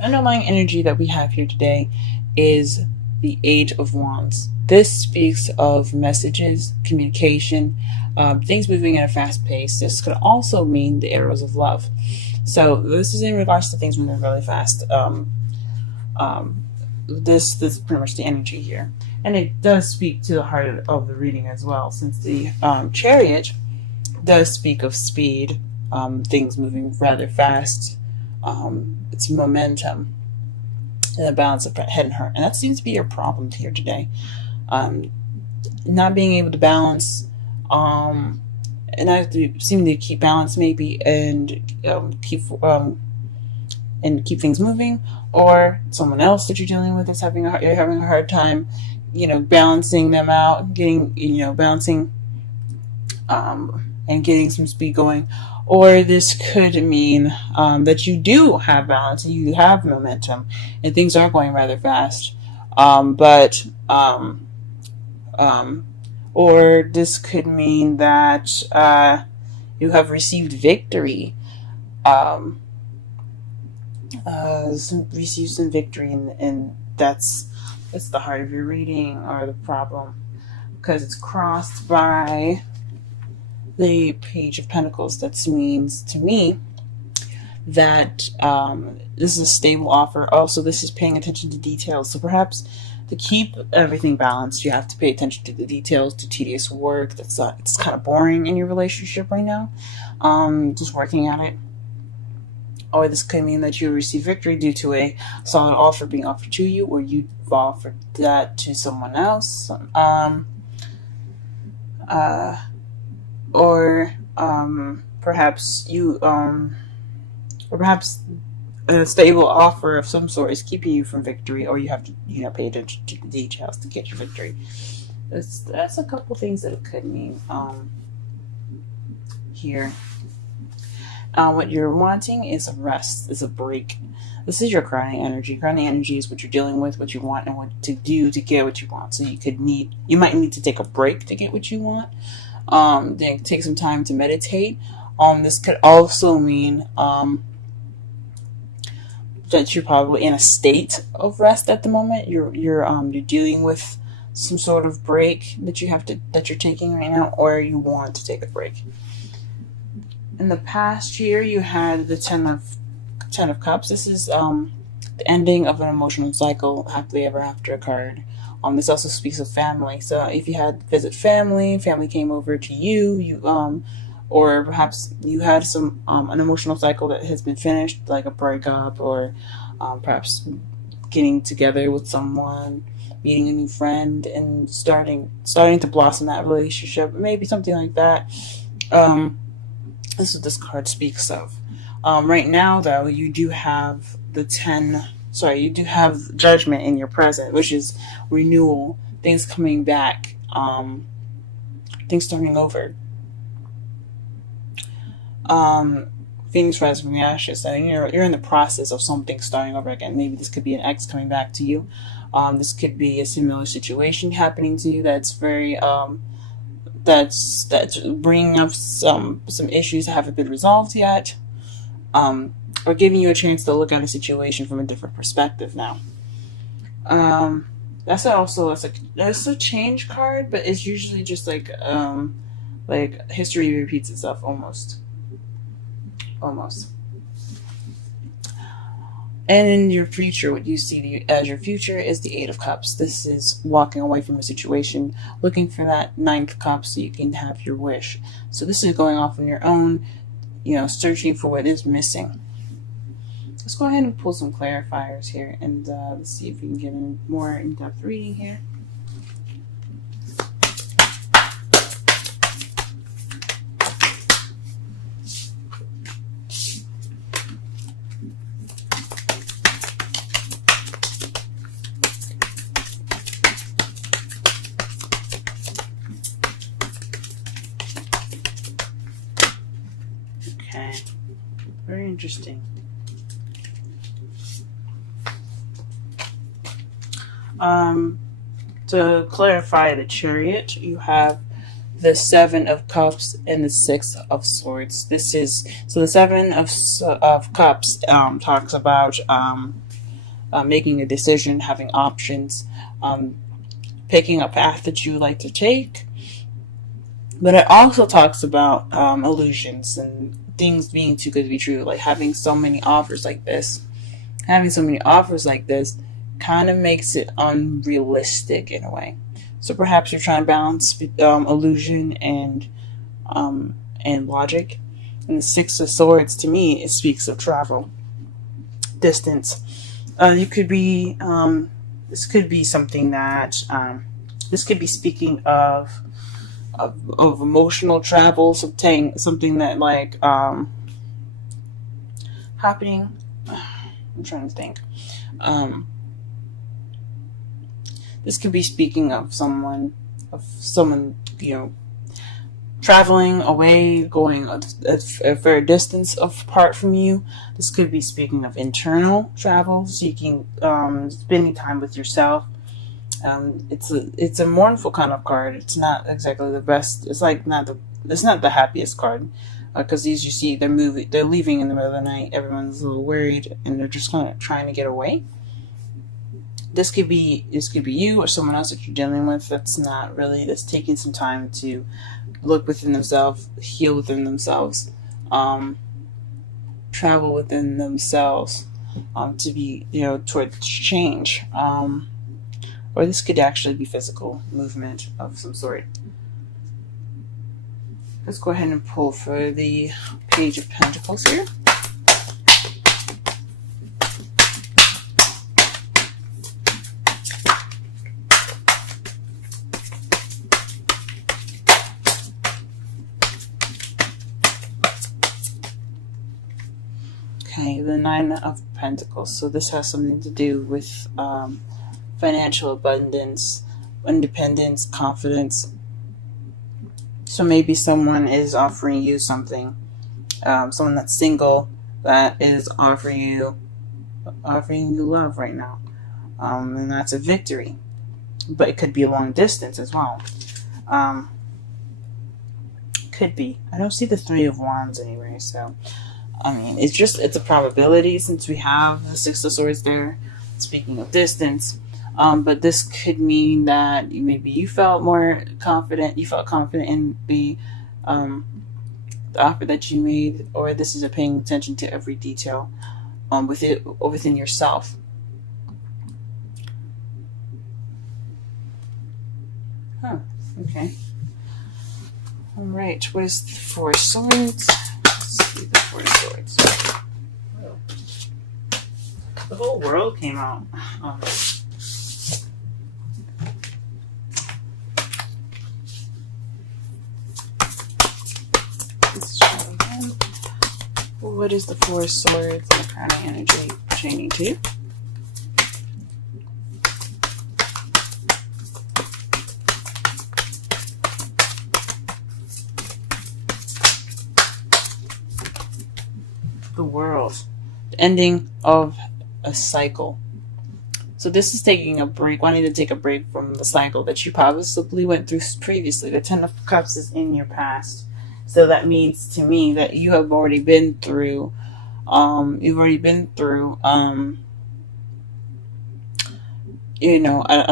underlying energy that we have here today is the Eight of Wands. This speaks of messages, communication, things moving at a fast pace. This could also mean the arrows of love. So this is in regards to things moving really fast. This is pretty much the energy here, and it does speak to the heart of the reading as well, since the Chariot does speak of speed, things moving rather fast. It's momentum and the balance of head and heart, and that seems to be your problem here today. Not being able to balance, and not seeming to keep balance maybe, and keep things moving, or someone else that you're dealing with is you're having a hard time, balancing them out, getting, balancing, and getting some speed going. Or this could mean that you do have balance, and you have momentum, and things are going rather fast. Or this could mean that you have received victory. Receive some victory, and that's the heart of your reading, or the problem, because it's crossed by the Page of Pentacles. That means to me that this is a stable offer. Also, this is paying attention to details. So perhaps to keep everything balanced, you have to pay attention to the details, to tedious work it's kind of boring in your relationship right now. Just working at it. Or this could mean that you receive victory due to a solid offer being offered to you, or you've offered that to someone else. Or perhaps a stable offer of some sort is keeping you from victory, or you have to pay attention to the details to get your victory. That's a couple things that it could mean here. What you're wanting is a rest, is a break. This is your crowning energy. Crowning energy is what you're dealing with, what you want, and what to do to get what you want. So you might need to take a break to get what you want. Then take some time to meditate. This could also mean that you're probably in a state of rest at the moment. You're dealing with some sort of break that you're taking right now, or you want to take a break. In the past year, you had the Ten of Cups. This is the ending of an emotional cycle, happily ever after card. This also speaks of family. So if you had visit family came over to you, or perhaps you had some an emotional cycle that has been finished, like a breakup, or perhaps getting together with someone, meeting a new friend, and starting to blossom that relationship, maybe something like that. This is what this card speaks of. Right now, though, you do have you do have Judgment in your present, which is renewal, things coming back, things starting over. Phoenix rising from the ashes. So you're in the process of something starting over again. Maybe this could be an ex coming back to you. This could be a similar situation happening to you that's very that's bringing up some issues that haven't been resolved yet, or giving you a chance to look at a situation from a different perspective now. That's a change card, but it's usually just like history repeats itself almost. And in your future, what you see as your future is the Eight of Cups. This is walking away from a situation, looking for that Ninth Cup so you can have your wish. So this is going off on your own, searching for what is missing. Let's go ahead and pull some clarifiers here, and let's see if we can get a more in-depth reading here. Okay, very interesting. To clarify the Chariot, you have the Seven of Cups and the Six of Swords. The Seven of Cups talks about making a decision, having options, picking a path that you like to take. But it also talks about illusions and things being too good to be true, like having so many offers like this. Having so many offers like this kind of makes it unrealistic in a way. So perhaps you're trying to balance illusion and logic. And the Six of Swords, to me, it speaks of travel, distance. You could be this could be something that this could be speaking of emotional travel, something that like happening. I'm trying to think. This could be speaking of someone, traveling away, going a fair distance apart from you. This could be speaking of internal travel, seeking, spending time with yourself. It's a mournful kind of card. It's not exactly the best. It's not the happiest card, because these, you see, they're leaving in the middle of the night. Everyone's a little worried and they're just kind of trying to get away. This could be you or someone else that you're dealing with that's taking some time to look within themselves, heal within themselves, travel within themselves, to be, towards change. Or this could actually be physical movement of some sort. Let's go ahead and pull for the Page of Pentacles here. Okay, the Nine of Pentacles. So this has something to do with financial abundance, independence, confidence. So maybe someone is offering you something. Someone that's single that is offering you love right now, and that's a victory. But it could be a long distance as well. Could be. I don't see the Three of Wands anyway, so I mean, it's a probability since we have the Six of Swords there. Speaking of distance. But this could mean that maybe you felt more confident. You felt confident in the offer that you made, or this is a paying attention to every detail within yourself. Okay. All right. What is the Four of Swords? Let's see the Four of Swords. The whole world came out. What is the Four of Swords and the Crown of Energy pertaining to? The World. The ending of a cycle. So this is taking a break, wanting to take a break from the cycle that you possibly went through previously. The Ten of Cups is in your past. So that means to me that you have already been through, a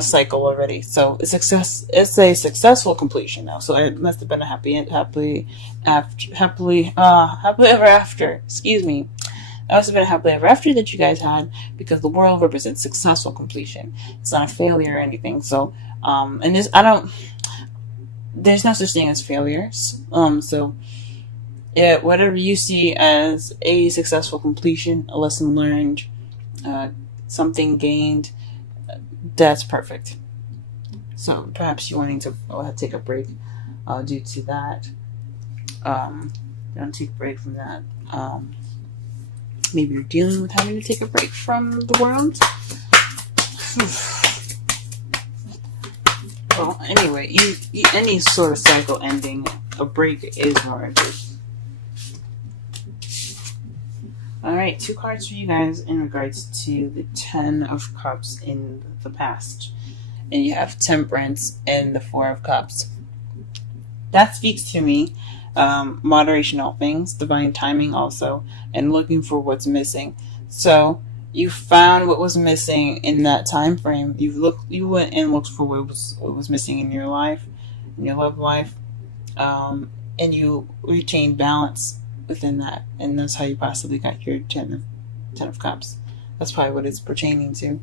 cycle already. So it's a successful completion now. So it must have been a happily ever after. Excuse me. That must have been a happily ever after that you guys had, because the world represents successful completion. It's not a failure or anything. So, there's no such thing as failures. So, yeah, whatever you see as a successful completion, a lesson learned, something gained, that's perfect. So perhaps you're wanting to take a break due to that. Don't take a break from that. Maybe you're dealing with having to take a break from the world. Well, anyway, any sort of cycle ending, a break is warranted. Alright, 2 cards for you guys in regards to the Ten of Cups in the past. And you have Temperance and the Four of Cups. That speaks to me, moderation all things, divine timing also, and looking for what's missing. So, You found what was missing in that time frame. You went and looked for what was missing in your life, in your love life, and you retained balance within that, and that's how you possibly got your ten of cups. That's probably what it's pertaining to.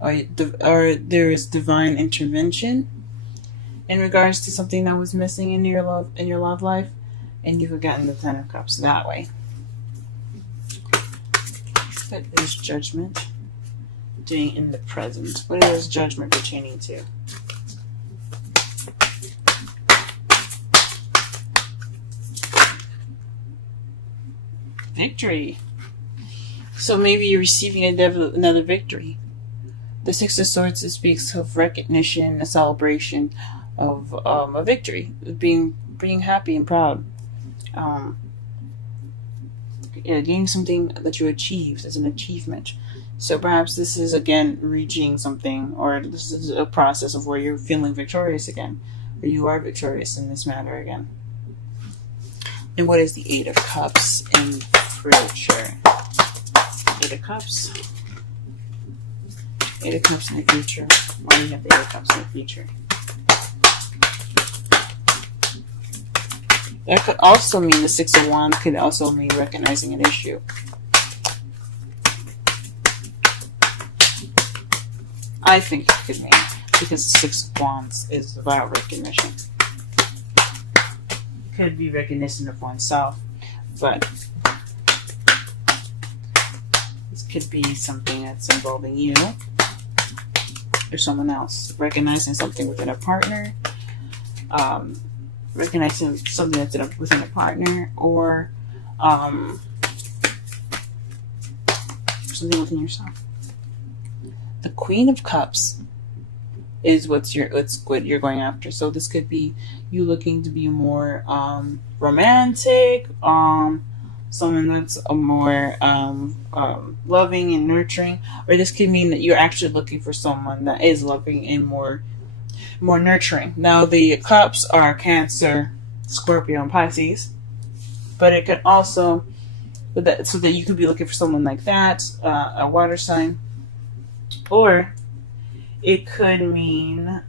Or there is divine intervention in regards to something that was missing in your love life, and you've gotten the Ten of Cups that way. What is judgment doing in the present? What is judgment pertaining to? Victory. So maybe you're receiving another victory. The Six of Swords speaks of recognition, a celebration of a victory, being happy and proud. Getting something that you achieved as an achievement. So perhaps this is again reaching something, or this is a process of where you're feeling victorious again, or you are victorious in this matter again. And what is the Eight of Cups in future? Eight of Cups. Eight of Cups in the future. Why do you have the Eight of Cups in the future? That could also mean the Six of Wands could also mean recognizing an issue. I think it could mean, because the Six of Wands is about recognition. It could be recognition of oneself, but this could be something that's involving you or someone else. Recognizing something within a partner, recognizing something that's within a partner, or something within yourself. The Queen of Cups is what you're going after. So this could be you looking to be more romantic, someone that's a more loving and nurturing, or this could mean that you're actually looking for someone that is loving and more nurturing. Now the cups are Cancer, Scorpio, and Pisces, but it could also, so that you could be looking for someone like that, a water sign, or it could mean,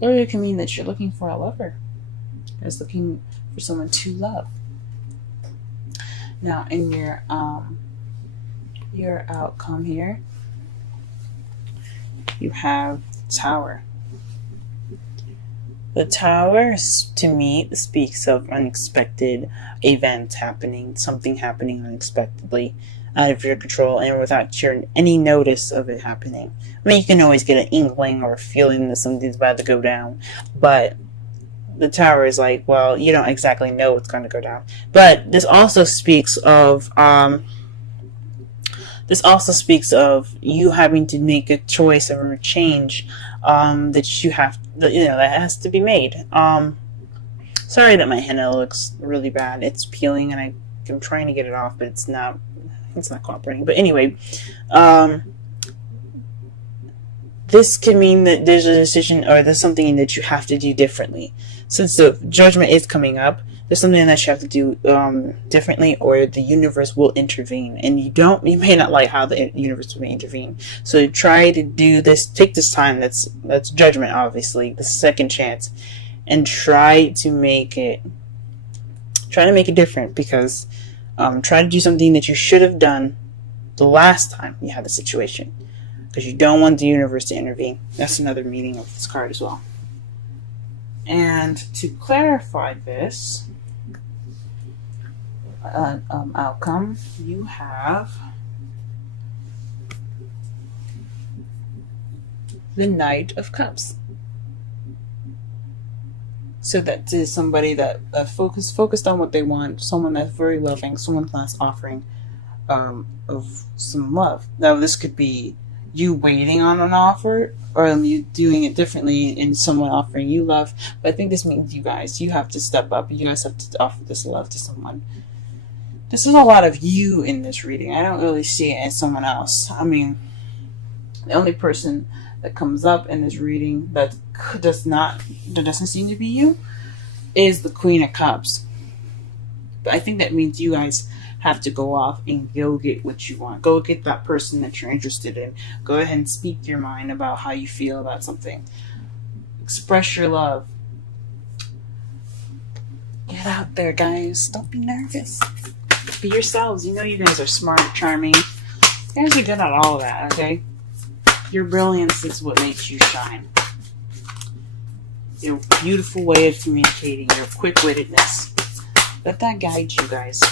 that you're looking for a lover, is looking for someone to love. Now in your outcome here, you have Tower. The Tower, to me, speaks of unexpected events happening, something happening unexpectedly, out of your control, and without any notice of it happening. I mean, you can always get an inkling or a feeling that something's about to go down, but the Tower is like, well, you don't exactly know what's going to go down. But this also speaks of you having to make a choice or a change that has to be made. Sorry that my henna looks really bad. It's peeling, and I'm trying to get it off, but it's not cooperating. But anyway, this could mean that there's a decision, or there's something that you have to do differently. Since the judgment is coming up, there's something that you have to do differently, or the universe will intervene. And you may not like how the universe will intervene. So try to do this, take this time, that's judgment, obviously, the second chance, and try to make it different, because try to do something that you should have done the last time you had the situation, because you don't want the universe to intervene. That's another meaning of this card as well. And to clarify this outcome, you have the Knight of Cups. So that is somebody that focused on what they want, someone that's very loving, someone that's offering of some love. Now this could be you waiting on an offer, or you doing it differently and someone offering you love. But I think this means you have to step up. You guys have to offer this love to someone. This is a lot of you in this reading. I don't really see it as someone else. I mean, the only person that comes up in this reading that doesn't seem to be you is the Queen of Cups. But I think that means you guys have to go off and go get what you want. Go get that person that you're interested in. Go ahead and speak your mind about how you feel about something. Express your love. Get out there, guys. Don't be nervous. Be yourselves. You know you guys are smart, charming. You guys are good at all of that, okay? Your brilliance is what makes you shine. Your beautiful way of communicating, your quick-wittedness. Let that guide you guys.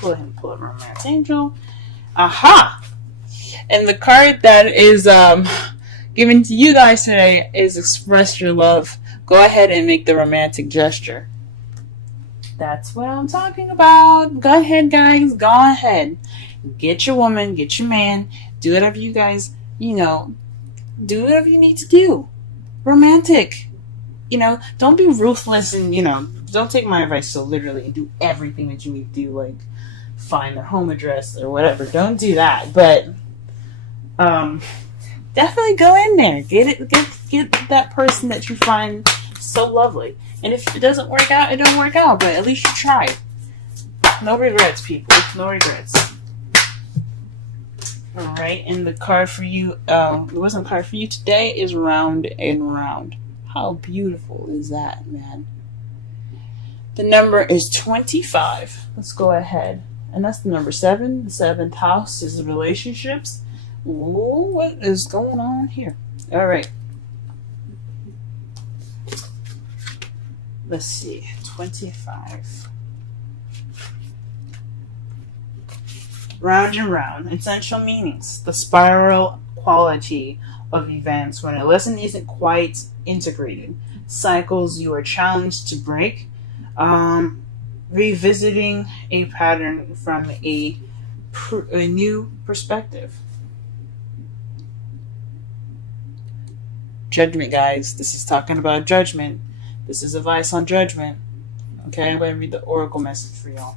Pull a romance angel. Aha! And the card that is given to you guys today is express your love. Go ahead and make the romantic gesture. That's what I'm talking about. Go ahead, guys. Go ahead. Get your woman, get your man. Do whatever you guys, do whatever you need to do. Romantic. Don't be ruthless and, don't take my advice so literally and do everything that you need to do, like find their home address or whatever. Don't do that. But definitely go in there. Get that person that you find so lovely. And if it doesn't work out, it don't work out. But at least you tried. No regrets, people. No regrets. Alright, and the card for you, the wisdom card for you today is Round and Round. How beautiful is that, man? The number is 25. Let's go ahead. And that's the number 7. The 7th house is relationships. Ooh, what is going on here? Alright. Let's see. 25. Round and round. Essential meanings. The spiral quality of events when a lesson isn't quite integrated. Cycles you are challenged to break. Revisiting a pattern from a new perspective. Judgment, guys. This is talking about judgment. This is advice on judgment. Okay, I'm going to read the oracle message for y'all.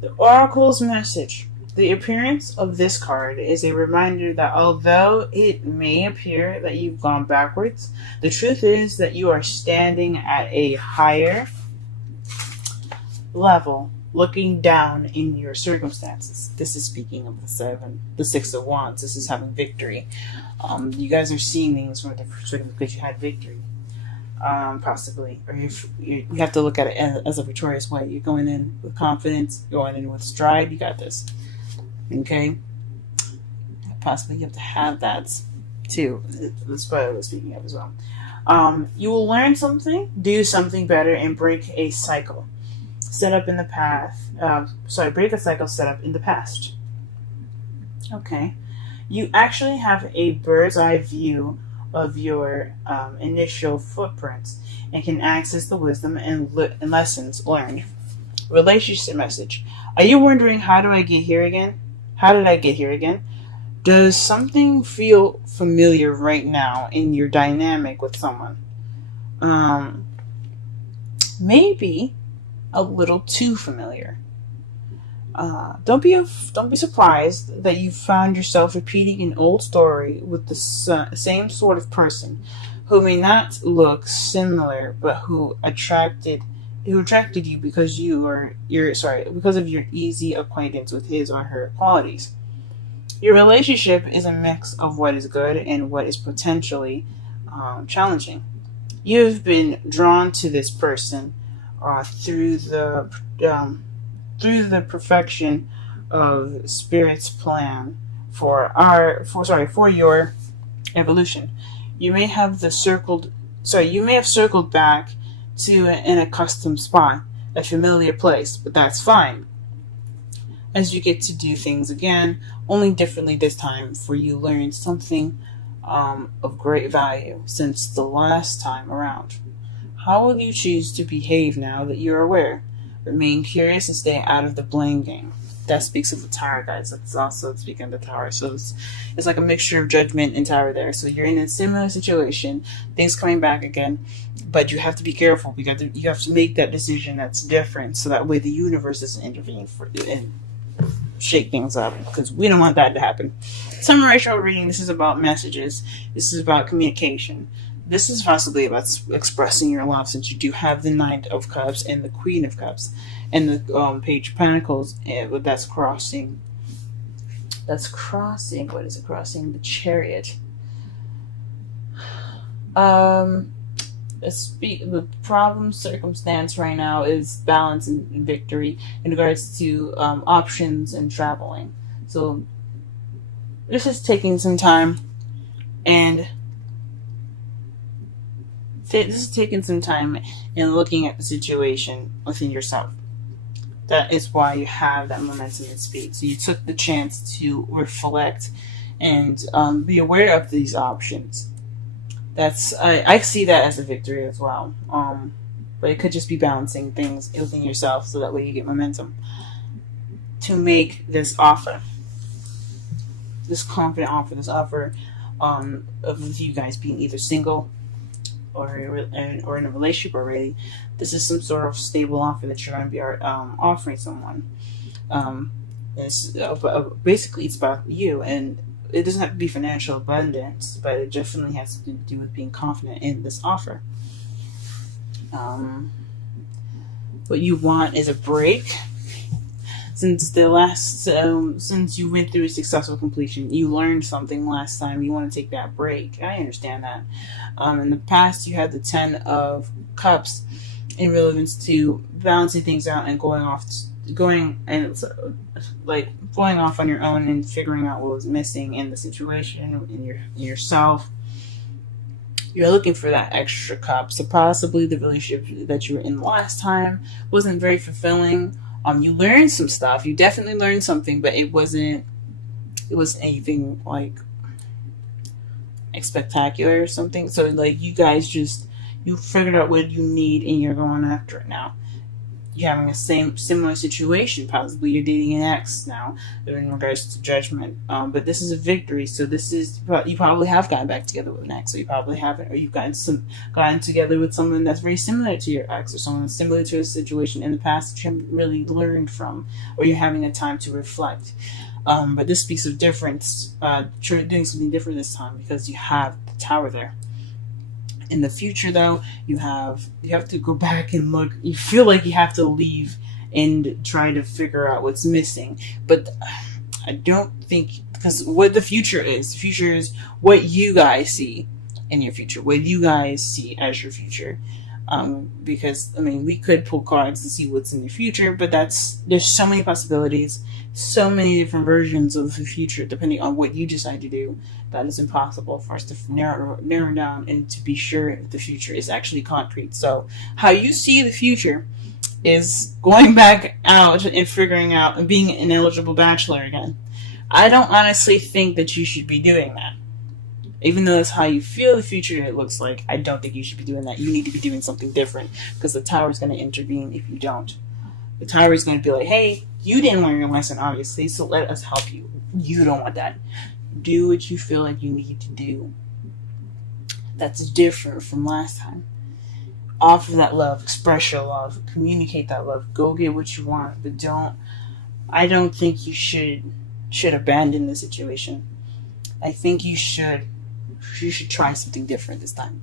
The oracle's message. The appearance of this card is a reminder that although it may appear that you've gone backwards, the truth is that you are standing at a higher level, looking down in your circumstances. This is speaking of the 6 of Wands. This is having victory. You guys are seeing things from a different perspective because you had victory. Possibly, or you have to look at it as a victorious way. You're going in with confidence, going in with stride. You got this. Okay, possibly you have to have that too. That's what I was speaking of as well. You will learn something, do something better, and break a cycle set up in the past. Break a cycle set up in the past. Okay, you actually have a bird's eye view of your initial footprints and can access the wisdom and lessons learned. Relationship message. Are you wondering, how do I get here again? How did I get here again? Does something feel familiar right now in your dynamic with someone? Maybe a little too familiar. Don't be surprised that you found yourself repeating an old story with the same sort of person who may not look similar, but who attracted you because because of your easy acquaintance with his or her qualities. Your relationship is a mix of what is good and what is potentially challenging. You've been drawn to this person through the perfection of Spirit's plan for your evolution. You may have circled back to an accustomed spot, a familiar place, but that's fine, as you get to do things again, only differently this time, for you learned something of great value since the last time around. How will you choose to behave now that you're aware? Remain curious and stay out of the blame game. That speaks of the Tower, guys. That's also speaking of the Tower. So it's like a mixture of Judgment and Tower there. So you're in a similar situation, things coming back again, but you have to be careful. You have to make that decision that's different, so that way the universe doesn't intervene and shake things up, because we don't want that to happen. Summary reading. This is about messages. This is about communication. this is possibly about expressing your love, since you do have the Knight of Cups and the Queen of Cups and the Page of Pentacles, and that's crossing. That's crossing. What is it crossing? The Chariot. The problem circumstance right now is balance and victory in regards to options and traveling. So this is taking some time, and looking at the situation within yourself. That is why you have that momentum and speed. So you took the chance to reflect and be aware of these options. I see that as a victory as well. But it could just be balancing things within yourself, so that way you get momentum to make this offer, this confident offer, this offer of you guys being either single or in a relationship already. This is some sort of stable offer that you're going to be offering someone. Basically, it's about you, and it doesn't have to be financial abundance, but it definitely has to do with being confident in this offer. What you want is a break. Since since you went through a successful completion, you learned something last time, you want to take that break. I understand that. In the past, you had the 10 of Cups in relevance to balancing things out and going off on your own and figuring out what was missing in the situation, in yourself. You're looking for that extra cup. So possibly the relationship that you were in last time wasn't very fulfilling. You learned some stuff. You definitely learned something, but it wasn't anything like spectacular or something. So like you guys you figured out what you need and you're going after it now. You're having a similar situation. Possibly you're dating an ex now in regards to judgment. But this is a victory. So you probably have gotten back together with an ex, or you probably haven't, or you've gotten together with someone that's very similar to your ex, or someone that's similar to a situation in the past that you haven't really learned from, or you're having a time to reflect. But this speaks of difference. You're doing something different this time because you have the Tower there. In the future, though, you have to go back and look. You feel like you have to leave and try to figure out what's missing. But I don't think, because what the future is what you guys see in your future, what you guys see as your future. Because, I mean, we could pull cards to see what's in the future, but there's so many possibilities, so many different versions of the future, depending on what you decide to do, that it's impossible for us to narrow down and to be sure if the future is actually concrete. So how you see the future is going back out and figuring out and being an eligible bachelor again. I don't honestly think that you should be doing that. Even though that's how you feel the future it looks like, I don't think you should be doing that. You need to be doing something different, because the Tower is going to intervene if you don't. The Tower is going to be like, hey, you didn't learn your lesson, obviously, so let us help you. You don't want that. Do what you feel like you need to do. That's different from last time. Offer that love. Express your love. Communicate that love. Go get what you want, but I don't think you should abandon the situation. I think you should try something different this time.